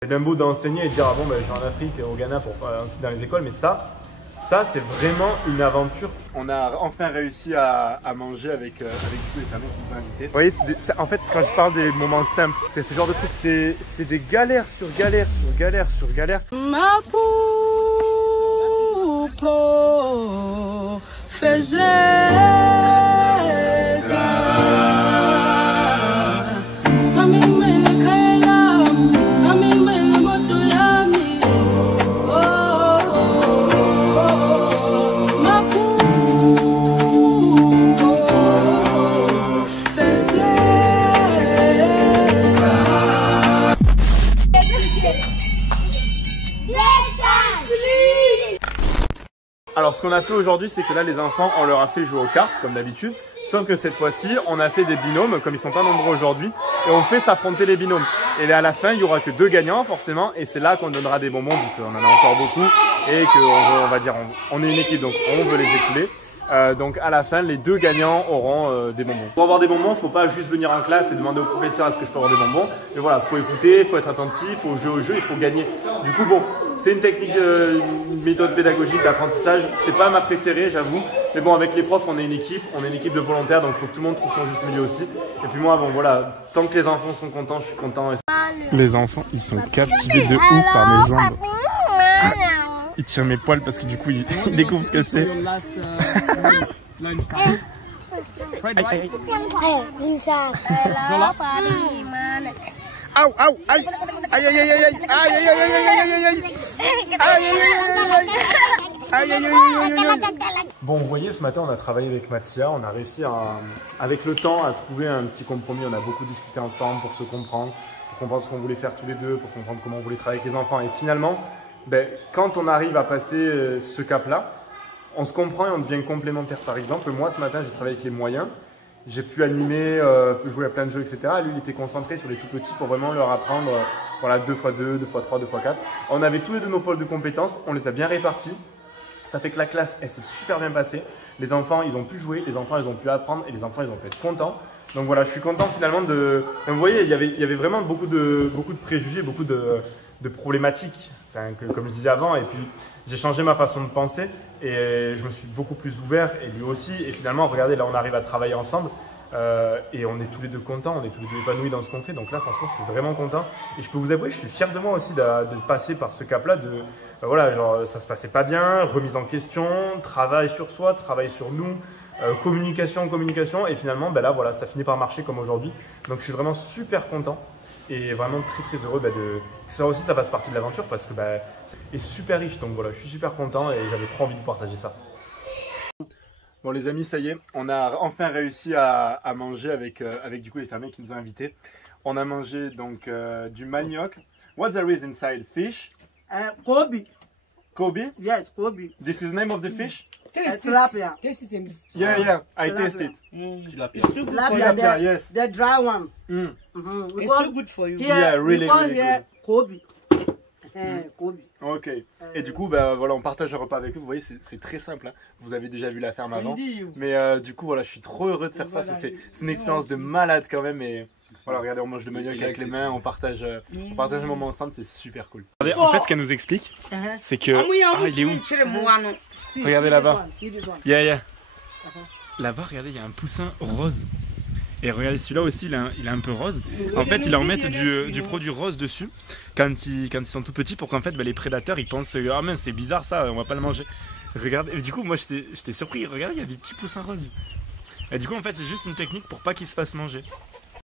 C'est bien beau d'enseigner et de dire ah bon ben, je vais en Afrique, au Ghana pour faire aussi dans les écoles, mais ça c'est vraiment une aventure. On a enfin réussi à manger avec tous les familles qui nous ont invités. Vous voyez, en fait quand je parle des moments simples, c'est ce genre de truc, c'est des galères sur galères sur galères sur galères. Ma poupo faisait Alors ce qu'on a fait aujourd'hui, c'est que là les enfants, on leur a fait jouer aux cartes comme d'habitude, sauf que cette fois-ci, on a fait des binômes, comme ils sont pas nombreux aujourd'hui, et on fait s'affronter les binômes. Et là, à la fin, il y aura que 2 gagnants forcément, et c'est là qu'on donnera des bonbons, vu qu'on en a encore beaucoup, et qu'on va dire, on est une équipe, donc on veut les écouler. Donc à la fin, les 2 gagnants auront des bonbons. Pour avoir des bonbons, il ne faut pas juste venir en classe et demander au professeur est-ce que je peux avoir des bonbons. Mais voilà, il faut écouter, il faut être attentif, il faut jouer au jeu, il faut gagner. Du coup, bon, c'est une technique, une méthode pédagogique d'apprentissage. C'est pas ma préférée, j'avoue. Mais bon, avec les profs, on est une équipe de volontaires, donc il faut que tout le monde trouve son juste milieu aussi. Et puis moi, bon voilà, tant que les enfants sont contents, je suis content. Les enfants, ils sont captivés de ouf par mes jambes. Il tire mes poils parce que du coup, il découvre ce que c'est. Bon, vous voyez, ce matin, on a travaillé avec Mathia. On a réussi, avec le temps, à trouver un petit compromis. On a beaucoup discuté ensemble pour se comprendre, pour comprendre ce qu'on voulait faire tous les deux, pour comprendre comment on voulait travailler avec les enfants. Et finalement, ben, quand on arrive à passer ce cap-là, on se comprend et on devient complémentaire. Par exemple, moi, ce matin, j'ai travaillé avec les moyens. J'ai pu animer, jouer à plein de jeux, etc. Lui, il était concentré sur les tout petits pour vraiment leur apprendre voilà, 2x2, 2x3, 2x4. On avait tous les deux nos pôles de compétences, on les a bien répartis. Ça fait que la classe, elle s'est super bien passée. Les enfants, ils ont pu jouer, les enfants, ils ont pu apprendre et les enfants, ils ont pu être contents. Donc voilà, je suis content finalement de… Donc, vous voyez, il y avait vraiment beaucoup de préjugés, beaucoup de problématiques, enfin, comme je disais avant. Et puis, j'ai changé ma façon de penser et je me suis beaucoup plus ouvert et lui aussi. Et finalement, regardez, là, on arrive à travailler ensemble et on est tous les deux contents, on est tous les deux épanouis dans ce qu'on fait. Donc là, franchement, je suis vraiment content. Et je peux vous avouer, je suis fier de moi aussi de passer par ce cap-là. Voilà, genre, ça se passait pas bien, remise en question, travail sur soi, travail sur nous. Communication, et finalement, ben là, voilà, ça finit par marcher comme aujourd'hui. Donc, je suis vraiment super content et vraiment très heureux que ça aussi, ça fasse partie de l'aventure parce que c'est super riche. Donc voilà, je suis super content et j'avais trop envie de partager ça. Bon les amis, ça y est, on a enfin réussi à manger avec du coup les fermiers qui nous ont invités. On a mangé donc du manioc. What there is inside? Fish? Kobe. Kobe? Yes, Kobe. This is the name of the fish? Tilapia. Yeah, I taste it. Tilapia, yes. The dry one. It's too good for you. Yeah, really good. Kobe. Kobe. Ok. Et du coup, bah, voilà, on partage un repas avec eux. Vous voyez, c'est très simple. Hein. Vous avez déjà vu la ferme avant. Mais du coup, voilà, je suis trop heureux de faire ça. C'est une expérience de malade quand même. Et voilà, regardez, on mange le manioc avec les mains, on partage un moment ensemble, c'est super cool. Regardez, en fait, ce qu'elle nous explique, c'est que… Ah, il est où? Regardez là-bas. Yeah. Là-bas, regardez, il y a un poussin rose. Et regardez, celui-là aussi, il est un peu rose. En fait, ils leur mettent du produit rose dessus quand ils sont tout petits pour qu'en fait, les prédateurs, ils pensent « Ah mince, c'est bizarre ça, on va pas le manger. » Regardez, et du coup, moi, j'étais surpris. Regardez, il y a des petits poussins roses. Et du coup, en fait, c'est juste une technique pour pas qu'ils se fassent manger.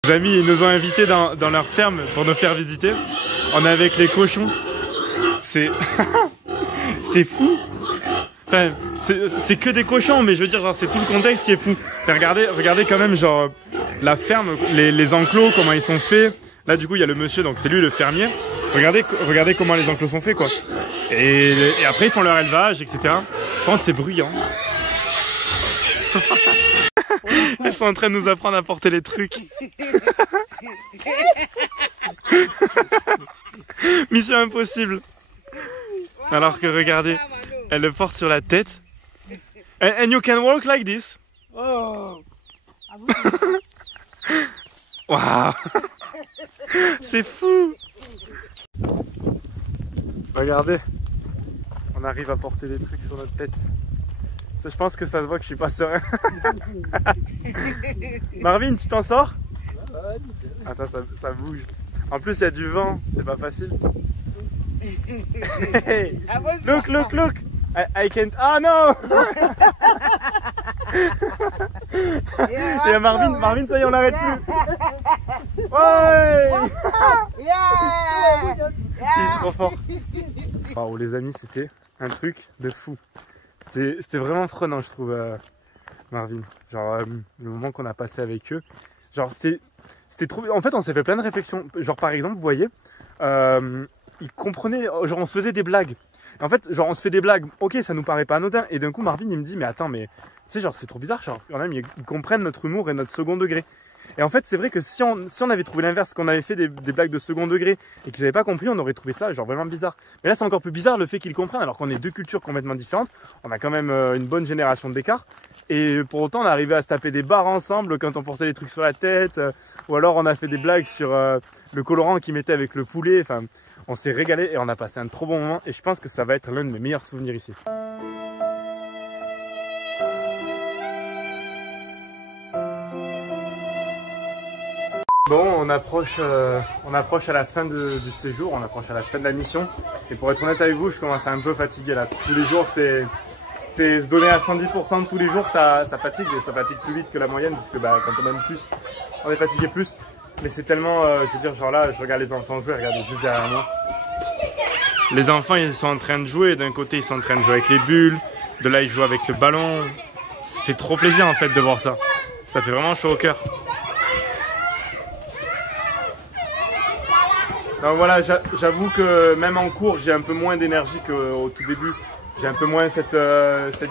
Les amis, ils nous ont invités dans leur ferme pour nous faire visiter. On est avec les cochons. C'est c'est fou. Enfin, c'est que des cochons, mais je veux dire, genre, c'est tout le contexte qui est fou. Regardez quand même, genre, la ferme, les enclos, comment ils sont faits. Là, du coup, il y a le monsieur, donc c'est lui le fermier. Regardez comment les enclos sont faits, quoi. Et après, ils font leur élevage, etc. Par contre, c'est bruyant. Elles sont en train de nous apprendre à porter les trucs. Mission impossible. Alors que regardez, elle le porte sur la tête. And you can walk like this. Oh. Waouh. C'est fou. Regardez, on arrive à porter des trucs sur notre tête. Ça, je pense que ça se voit que je suis pas serein. Marvin, tu t'en sors? Attends, ça bouge. En plus, il y a du vent, c'est pas facile. Look, look, look! I can't. Ah non! Il y a Marvin, ça y est, on n'arrête plus. Ouais! Il est trop fort. Wow, les amis, c'était un truc de fou. C'était vraiment prenant, je trouve, Marvin. Genre, le moment qu'on a passé avec eux. Genre, c'était trop. En fait, on s'est fait plein de réflexions. Genre, par exemple, vous voyez, ils comprenaient. Genre, on se faisait des blagues. En fait, genre, on se fait des blagues. Ok, ça nous paraît pas anodin. Et d'un coup, Marvin, il me dit, mais attends, mais tu sais, genre, c'est trop bizarre. Genre, quand même, ils comprennent notre humour et notre second degré. Et en fait, c'est vrai que si on avait trouvé l'inverse, qu'on avait fait des blagues de second degré et qu'ils n'avaient pas compris, on aurait trouvé ça genre vraiment bizarre. Mais là, c'est encore plus bizarre le fait qu'ils comprennent, alors qu'on est deux cultures complètement différentes. On a quand même une bonne génération d'écart. Et pour autant, on est arrivé à se taper des barres ensemble quand on portait des trucs sur la tête. Ou alors, on a fait des blagues sur le colorant qu'ils mettaient avec le poulet. Enfin, on s'est régalé et on a passé un trop bon moment. Et je pense que ça va être l'un de mes meilleurs souvenirs ici. Bon, on approche à la fin du séjour, on approche à la fin de la mission. Et pour être honnête avec vous, je commence à un peu fatiguer là. Tous les jours, c'est se donner à 110% tous les jours, ça fatigue. Et ça fatigue plus vite que la moyenne, parce que bah, quand on aime plus, on est fatigué plus. Mais c'est tellement, je veux dire, genre là, je regarde les enfants jouer, regardez juste derrière moi. Les enfants, ils sont en train de jouer. D'un côté, ils sont en train de jouer avec les bulles. De là, ils jouent avec le ballon. Ça fait trop plaisir en fait de voir ça. Ça fait vraiment chaud au cœur. Donc voilà, j'avoue que même en cours, j'ai un peu moins d'énergie qu'au tout début. J'ai un peu moins cette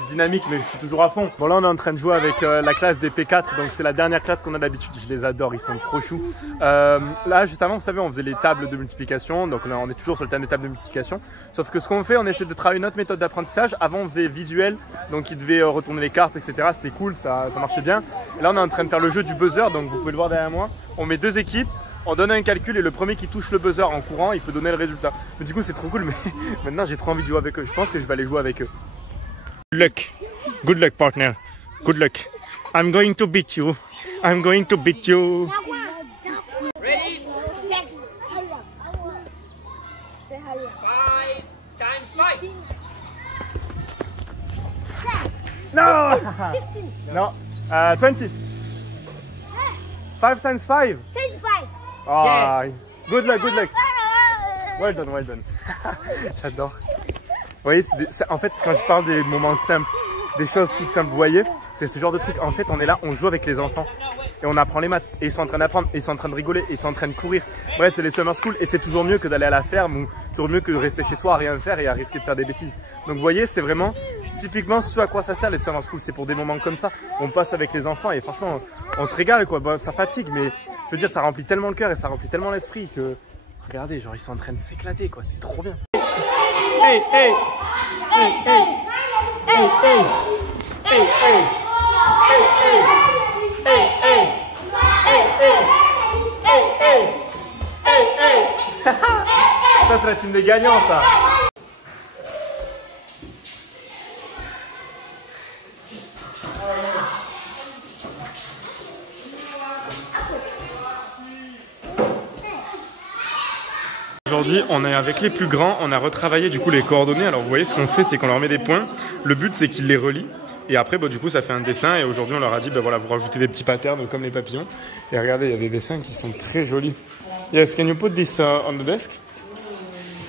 dynamique, mais je suis toujours à fond. Bon là, on est en train de jouer avec la classe des P4, donc c'est la dernière classe qu'on a d'habitude. Je les adore, ils sont trop choux. Là, juste avant, vous savez, on faisait les tables de multiplication, donc on est toujours sur le thème des tables de multiplication. Sauf que ce qu'on fait, on essaie de travailler une autre méthode d'apprentissage. Avant, on faisait visuel, donc ils devaient retourner les cartes, etc. C'était cool, ça marchait bien. Et là, on est en train de faire le jeu du buzzer, donc vous pouvez le voir derrière moi. On met deux équipes. On donne un calcul et le premier qui touche le buzzer en courant, il peut donner le résultat. Mais du coup, c'est trop cool, mais maintenant j'ai trop envie de jouer avec eux. Je pense que je vais aller jouer avec eux. Good luck, partner. Good luck. I'm going to beat you. I'm going to beat you. Ready? 5 times 5. No! No. 20. 5 times 5. 25. Oh, Yes. Good luck, good luck. Well done, well done. J'adore. Vous voyez, en fait, quand je parle des moments simples, des choses toutes simples, vous voyez, c'est ce genre de truc. En fait, on est là, on joue avec les enfants et on apprend les maths. Et ils sont en train d'apprendre, et ils sont en train de rigoler, et ils sont en train de courir. Bref, c'est les summer school et c'est toujours mieux que d'aller à la ferme ou toujours mieux que de rester chez soi à rien faire et à risquer de faire des bêtises. Donc, vous voyez, c'est vraiment typiquement ce à quoi ça sert les summer school. C'est pour des moments comme ça. On passe avec les enfants et franchement, on se régale quoi. Bon, ça fatigue, mais je veux dire, ça remplit tellement le cœur et ça remplit tellement l'esprit que regardez, genre ils sont en train de s'éclater quoi. C'est trop bien. Hey, hey, hey, hey, hey, hey, hey, hey, hey, hey, hey, hey, hey, hey, hey. Ça c'est la team des gagnants ça. Aujourd'hui, on est avec les plus grands, on a retravaillé du coup les coordonnées. Alors vous voyez, ce qu'on fait, c'est qu'on leur met des points. Le but, c'est qu'ils les relient. Et après, bah, du coup, ça fait un dessin. Et aujourd'hui, on leur a dit, bah, voilà, vous rajoutez des petits patterns comme les papillons. Et regardez, il y a des dessins qui sont très jolis. Yes, can you put this on the desk?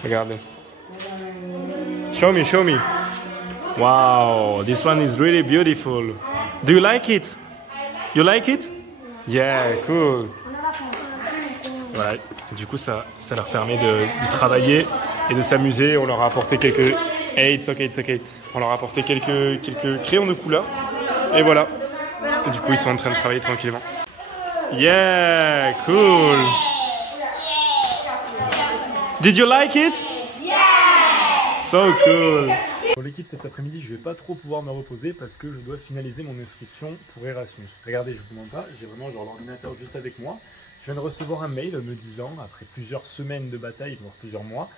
Regardez. Show me, show me. Wow, this one is really beautiful. Do you like it? You like it? Yeah, cool. Voilà. Du coup, ça leur permet de travailler et de s'amuser. On leur a apporté quelques... Hey, it's okay, it's okay. On leur a apporté quelques crayons de couleur. Et voilà. Et du coup, ils sont en train de travailler tranquillement. Yeah, cool. Did you like it? Yeah. So cool. Pour l'équipe cet après-midi, je vais pas trop pouvoir me reposer parce que je dois finaliser mon inscription pour Erasmus. Regardez, je vous mens pas, j'ai vraiment genre l'ordinateur juste avec moi. Je viens de recevoir un mail me disant, après plusieurs semaines de bataille, voire plusieurs mois,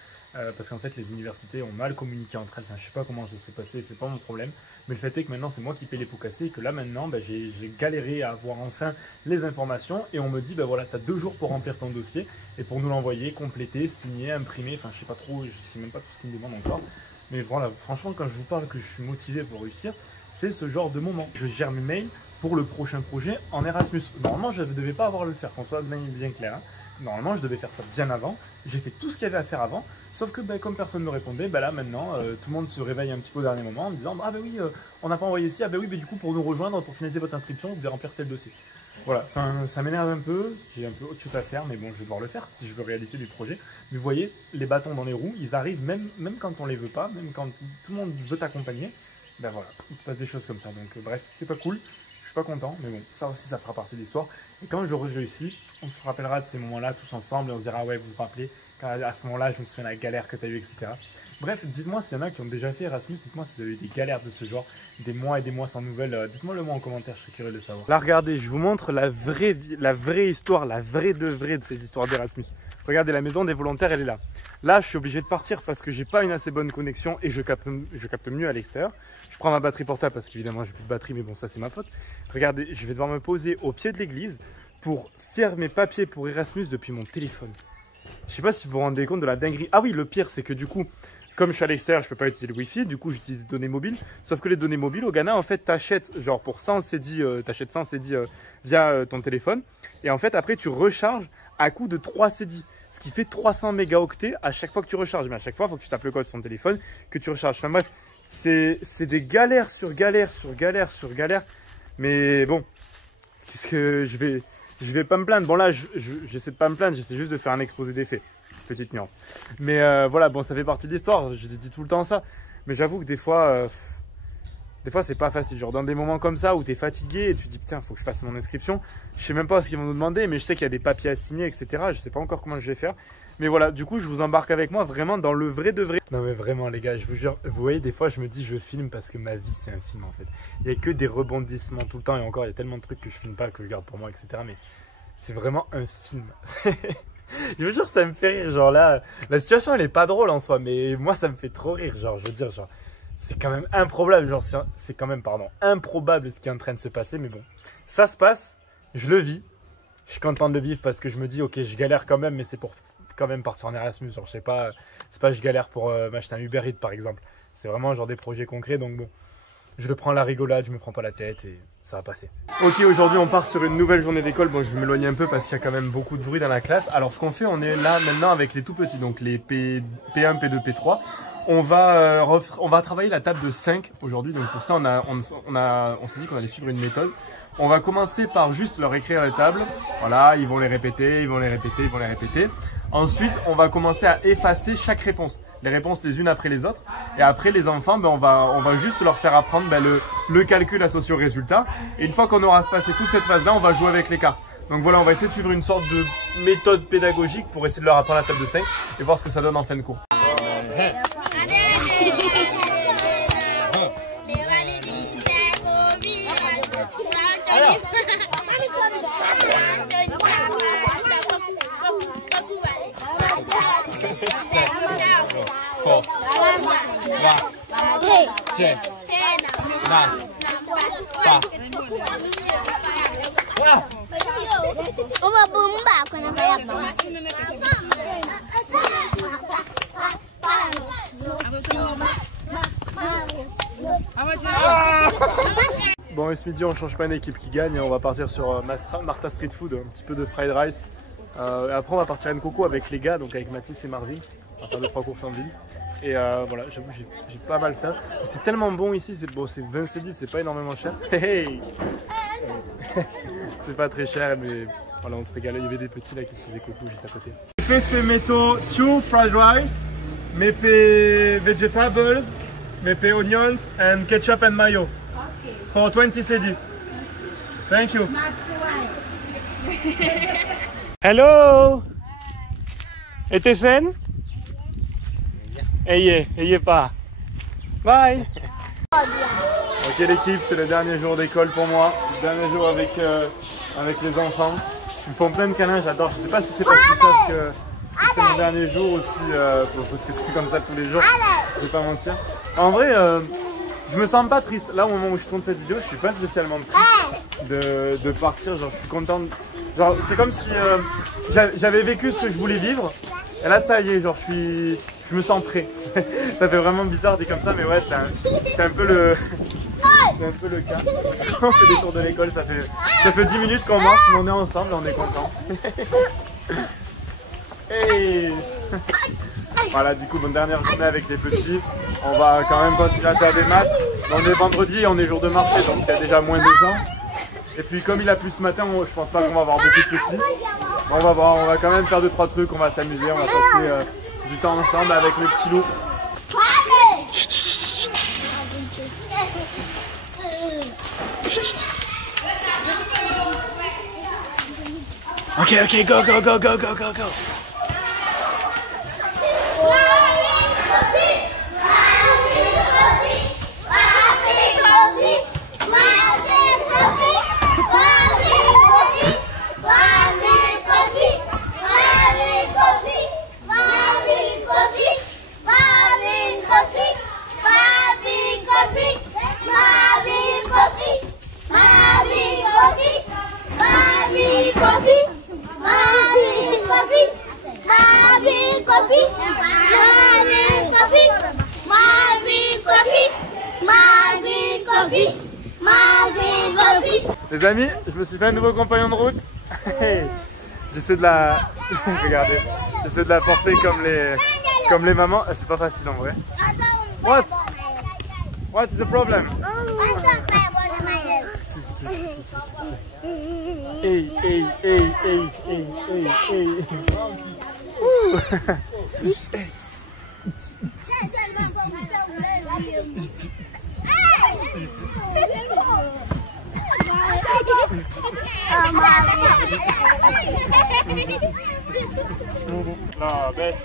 parce qu'en fait les universités ont mal communiqué entre elles, enfin je sais pas comment ça s'est passé, c'est pas mon problème, mais le fait est que maintenant c'est moi qui paie les pots cassés et que là maintenant j'ai galéré à avoir enfin les informations et on me dit voilà, tu as 2 jours pour remplir ton dossier et pour nous l'envoyer, compléter, signer, imprimer, enfin je sais pas trop, je sais même pas tout ce qu'ils me demandent encore, mais voilà, franchement quand je vous parle que je suis motivé pour réussir, c'est ce genre de moment. Je gère mes mails pour le prochain projet en Erasmus. Normalement je ne devais pas avoir à le faire, qu'on soit bien clair, hein. Normalement je devais faire ça bien avant, j'ai fait tout ce qu'il y avait à faire avant. Sauf que comme personne ne me répondait, là maintenant tout le monde se réveille un petit peu au dernier moment en me disant ah ben oui, on n'a pas envoyé ici, ah ben oui, mais du coup pour nous rejoindre, pour finaliser votre inscription, vous devez remplir tel dossier. Voilà, enfin ça m'énerve un peu, j'ai un peu autre chose à faire, mais bon je vais devoir le faire si je veux réaliser des projets. Mais vous voyez, les bâtons dans les roues, ils arrivent même quand on les veut pas, même quand tout le monde veut t'accompagner, ben voilà, il se passe des choses comme ça. Donc bref, c'est pas cool, je suis pas content, mais bon, ça aussi ça fera partie de l'histoire. Et quand j'aurai réussi, on se rappellera de ces moments-là tous ensemble et on se dira ouais, vous vous rappelez, à ce moment-là, je me souviens de la galère que tu as eue, etc. Bref, dites-moi s'il y en a qui ont déjà fait Erasmus, dites-moi si vous avez eu des galères de ce genre, des mois et des mois sans nouvelles, dites-moi le mot en commentaire, je serais curieux de le savoir. Là, regardez, je vous montre la vraie histoire, la vraie de ces histoires d'Erasmus. Regardez, la maison des volontaires, elle est là. Là, je suis obligé de partir parce que j'ai pas une assez bonne connexion et je capte mieux à l'extérieur. Je prends ma batterie portable parce qu'évidemment, j'ai plus de batterie, mais bon, ça c'est ma faute. Regardez, je vais devoir me poser au pied de l'église pour faire mes papiers pour Erasmus depuis mon téléphone. Je sais pas si vous vous rendez compte de la dinguerie. Ah oui, le pire, c'est que du coup, comme je suis à l'extérieur, je peux pas utiliser le Wi-Fi. Du coup, j'utilise des données mobiles. Sauf que les données mobiles, au Ghana, en fait, t'achètes genre pour 100 cedi, t'achètes 100 cedi via ton téléphone. Et en fait, après, tu recharges à coût de 3 cedi. Ce qui fait 300 mégaoctets à chaque fois que tu recharges. Mais à chaque fois, il faut que tu tapes le code sur ton téléphone, que tu recharges. Enfin bref, c'est des galères sur galères sur galères sur galères. Mais bon, qu'est-ce que je vais pas me plaindre. Bon là, j'essaie de pas me plaindre, j'essaie juste de faire un exposé des faits. Petite nuance. Mais voilà, bon, ça fait partie de l'histoire, je dis tout le temps ça. Mais j'avoue que des fois c'est pas facile. Genre dans des moments comme ça où tu es fatigué et tu dis putain, faut que je fasse mon inscription. Je sais même pas ce qu'ils vont nous demander, mais je sais qu'il y a des papiers à signer, etc. Je sais pas encore comment je vais faire. Mais voilà, du coup, je vous embarque avec moi vraiment dans le vrai de vrai. Non mais vraiment les gars, je vous jure, vous voyez, des fois je me dis je filme parce que ma vie c'est un film en fait. Il n'y a que des rebondissements tout le temps et encore il y a tellement de trucs que je filme pas, que je garde pour moi, etc. Mais c'est vraiment un film. Je vous jure, ça me fait rire. Genre là, la situation elle est pas drôle en soi, mais moi ça me fait trop rire. Genre, je veux dire, genre, c'est quand même improbable. Genre, c'est quand même, improbable ce qui est en train de se passer. Mais bon, ça se passe, je le vis. Je suis content de le vivre parce que je me dis, ok, je galère quand même, mais c'est pour quand même partir en Erasmus. Genre, je sais pas, c'est pas je galère pour m'acheter un Uber Eats par exemple. C'est vraiment genre des projets concrets. Donc bon, je le prends à la rigolade, je me prends pas la tête et ça va passer. Ok, aujourd'hui on part sur une nouvelle journée d'école. Bon, je vais m'éloigner un peu parce qu'il y a quand même beaucoup de bruit dans la classe. Alors ce qu'on fait, on est là maintenant avec les tout petits, donc les P1, P2, P3. On va travailler la table de 5 aujourd'hui. Donc pour ça, on s'est dit qu'on allait suivre une méthode. On va commencer par juste leur écrire les tables. Voilà, ils vont les répéter, ils vont les répéter, ils vont les répéter. Ensuite, on va commencer à effacer chaque réponse. Les réponses les unes après les autres. Et après, les enfants, on va juste leur faire apprendre le calcul associé au résultat. Et une fois qu'on aura passé toute cette phase-là, on va jouer avec les cartes. Donc voilà, on va essayer de suivre une sorte de méthode pédagogique pour essayer de leur apprendre la table de 5 et voir ce que ça donne en fin de cours. Bon, et ce midi on change pas une équipe qui gagne, on va partir sur Martha Street Food, un petit peu de fried rice. Et après on va partir à Nkoko avec les gars, donc avec Mathis et Marvin, on va faire 2-3 courses en ville. Et voilà, j'avoue j'ai pas mal faim. C'est tellement bon ici, c'est bon, 20 cedi, c'est pas énormément cher. Hey c'est pas très cher, mais voilà, on se régalait. Il y avait des petits là qui faisaient coucou juste à côté. PC meto 2 fried rice, mepe vegetables, mepe onions and ketchup and mayo. For 20 cedi. Thank you. Hello. Etesen? Ayez pas. Bye. Ok l'équipe, c'est le dernier jour d'école pour moi. Le dernier jour avec les enfants. Ils me font plein de câlins, j'adore. Je sais pas si c'est parce qu'ils savent que c'est mon dernier jour aussi, parce que je suis comme ça tous les jours, je vais pas mentir. En vrai, je me sens pas triste. Là, au moment où je tourne cette vidéo, je suis pas spécialement triste de partir. Genre, je suis content. Genre, c'est comme si j'avais vécu ce que je voulais vivre. Et là, ça y est, genre, je me sens prêt. Ça fait vraiment bizarre dit comme ça, mais ouais, c'est un peu le... C'est un peu le cas. On fait des tours de l'école, ça fait 10 minutes qu'on marche, mais on est ensemble, on est content. Hey. Voilà, du coup, bonne dernière journée avec les petits. On va quand même continuer à faire des maths. On est vendredi, on est jour de marché, donc il y a déjà moins de gens. Et puis comme il a plu ce matin, je pense pas qu'on va avoir beaucoup de petits. On va voir, on va quand même faire 2-3 trucs, on va s'amuser, on va passer du temps ensemble avec le petit loup. Ok, go, go, go, go, go, go, go. Les amis, je me suis fait un nouveau compagnon de route. J'essaie de la... Regardez, j'essaie de la porter comme les mamans. C'est pas facile en vrai. What is the problem? Hey, hey, hey, hey, hey, hey, hey. La baisse.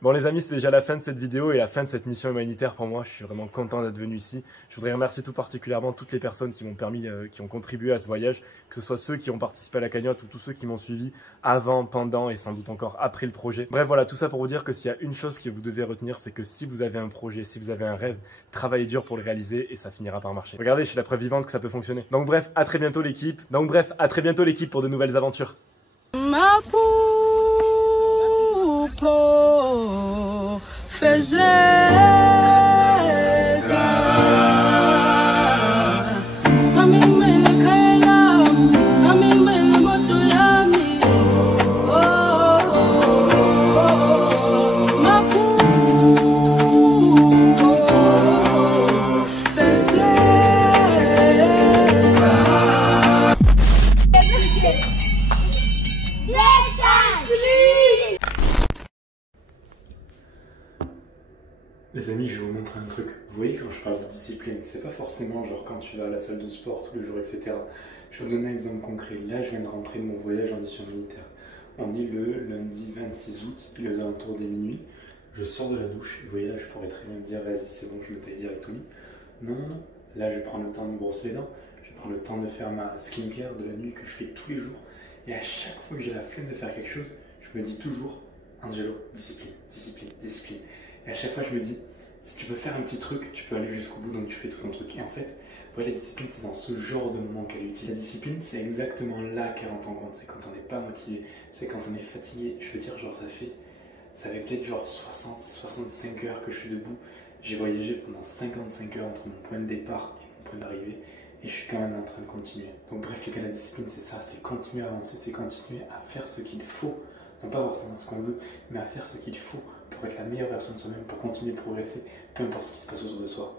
Bon les amis, c'est déjà la fin de cette vidéo et la fin de cette mission humanitaire pour moi. Je suis vraiment content d'être venu ici. Je voudrais remercier tout particulièrement toutes les personnes qui m'ont permis, qui ont contribué à ce voyage, que ce soit ceux qui ont participé à la cagnotte ou tous ceux qui m'ont suivi avant, pendant et sans doute encore après le projet. Bref voilà, tout ça pour vous dire que s'il y a une chose que vous devez retenir, c'est que si vous avez un projet, si vous avez un rêve, travaillez dur pour le réaliser et ça finira par marcher. Regardez, je suis la preuve vivante que ça peut fonctionner. Donc bref, à très bientôt l'équipe. Pour de nouvelles aventures. Les amis, je vais vous montrer un truc. Vous voyez, quand je parle de discipline, c'est pas forcément genre quand tu vas à la salle de sport tous les jours, etc. Je vais vous donner un exemple concret. Là, je viens de rentrer de mon voyage en mission militaire. On est le lundi 26 août, il est aux alentours des minuit. Je sors de la douche. Vous voyez, là, je pourrais très bien me dire, vas-y, c'est bon, je me taille direct au lit. Non, non, non. Là, je vais prendre le temps de me brosser les dents. Je vais prendre le temps de faire ma skincare de la nuit que je fais tous les jours. Et à chaque fois que j'ai la flemme de faire quelque chose, je me dis toujours, Angelo, discipline, discipline, discipline. Et à chaque fois, je me dis, si tu peux faire un petit truc, tu peux aller jusqu'au bout, donc tu fais tout ton truc. Et en fait, vous voyez, la discipline, c'est dans ce genre de moment qu'elle utilise. La discipline, c'est exactement là qu'elle rentre en compte. C'est quand on n'est pas motivé, c'est quand on est fatigué. Je veux dire, genre, ça fait peut-être genre 60, 65 heures que je suis debout. J'ai voyagé pendant 55 heures entre mon point de départ et mon point d'arrivée. Et je suis quand même en train de continuer. Donc bref, les gars, la discipline, c'est ça. C'est continuer à avancer, c'est continuer à faire ce qu'il faut. Non pas forcément ce qu'on veut, mais à faire ce qu'il faut pour être la meilleure version de soi-même, pour continuer de progresser, peu importe ce qui se passe autour de soi.